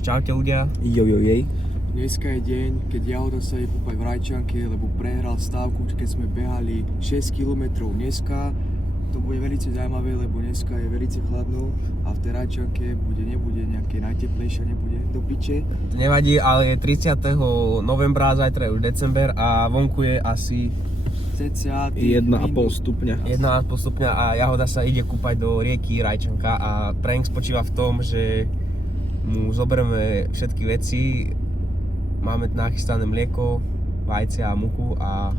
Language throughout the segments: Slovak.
Takže čaute ľudia. Jej. Dneska je deň, keď Jahoda sa je kúpať v Rajčanke, lebo prehral stávku, keď sme behali 6 km. Dneska to bude veľmi zaujímavé, lebo dneska je veľmi chladno a v tej Rajčanke nebude nejaké najteplejšie, nebude do piče. To nevadí, ale je 30. novembra, zajtra je už december a vonku je asi 1,5 stupňa. 1,5 stupňa a Jahoda sa ide kúpať do rieky Rajčanka a prank spočíva v tom, že mu zoberieme všetky veci. Máme nachystané mlieko, vajce a muku a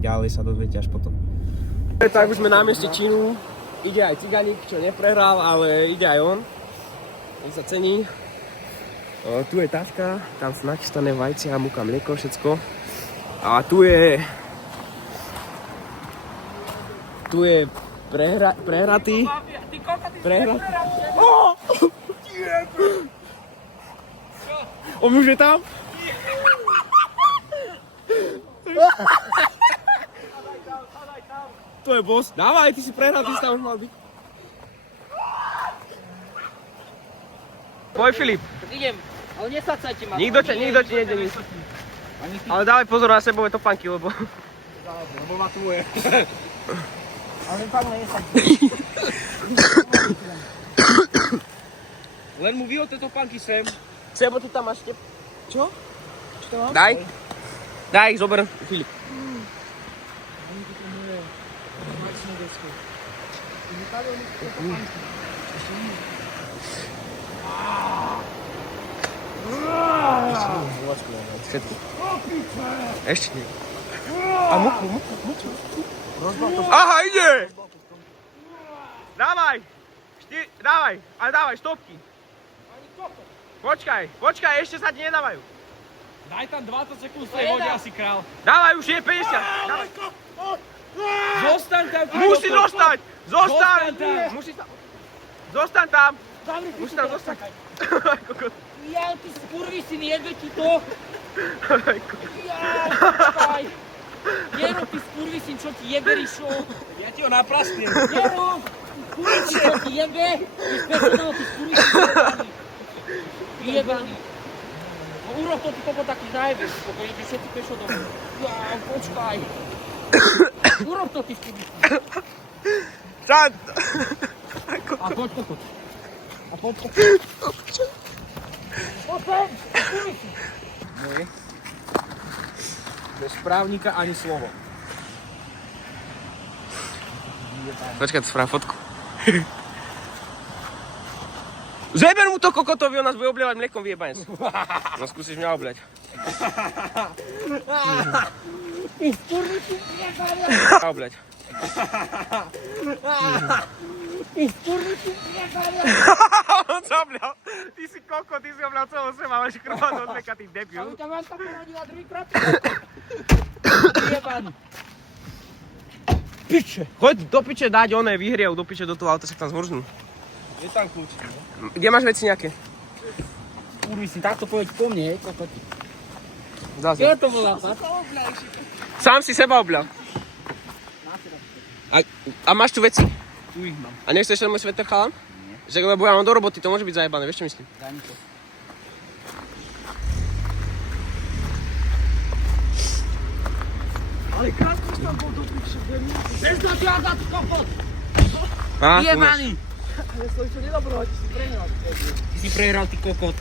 ďalej sa dozviete až potom. Tak už sme na mieste Čínu. Ide aj ciganík, čo neprehral, ale ide aj on. Nech sa cení. Tu je taška, tam sú nachystané vajce a muka, mlieko, všetko. A tu je prehratý. On už je tam? To je boss. Dávaj, ty si prehratý, si tam už mal byť. Poj Filip. Idem, ale nesacajte ma. Nikto ti nejde nič. Ale dávaj pozor na sebové topánky, lebo... Lebo má tvoje. Ale tam nesacajte. Len mu vyhod tie topánky sem. Sebo, ty tam máš tep... Čo? Čo to mám? Daj ich, zober, Filip. Všetko. Ešte nie. A muku. Aha, ide! Dávaj! Ale dávaj, stopky. Počkaj, ešte sa ti nedávajú. Daj tam 20 sekúnd v tej vode, asi král. Dávaj, už je 50. Dávaj. Zostaň tam! Musí zostať! Zostaň tam! Zostaň tam! Musí tam zostať. Ja, ty skurvisyn, jebe ti to! Ja, počkaj! Jero, ty skurvisyn, čo ti jebe, Rišo? Ja ti ho naprastnem. Jero, ty skurvisyn, čo ti jebe? Ty skurvisyn, jebaný. Jebaný. No urob to, ty kopo taký najebeš, pokojne, ty všetci pešo domov. Ja, počkaj. Urob to, ty skurvisyn. Čan! A poď. Poď, skurvisyn. Moje. Bez správnika ani slovo. Počkaj, to spravím fotku. Zeber mu to kokotovi, on nás bude oblievať mliekom, vyjebanec. No skúsiš mňa obliať. Ty skurvisyn, jebaný. Obliať. Ty skurvisyn, jebaný. On sa oblial. Ty si koko, ty si oblial celého seba, máš krvať od mlieka, ty debil. Ale ťa vám tak porodila druhýkrát. Jebaný. Piče. Choď do piče dať oné vyhriev, do piče do toho auta, sa tam zmrznú. Je tam kľúč. Kde máš veci nejaké? Skurvisyn, takto povedť po mne, kokoti. Zase. Čo to volá, fakt? Sám si seba oblial. A máš tu veci? Tu ich mám. A nechceš ten môj sveter, chalan? Nie. Že lebo ja mám do roboty, to môže byť zajebané, vieš čo myslím? Daj mi to. Ale krátko tam bol do piče. Bez do ťaga, ty kokot! Á, Jebaný! Ale som to nedobralo, ty si prehral. Ty si prehral, ty kokot.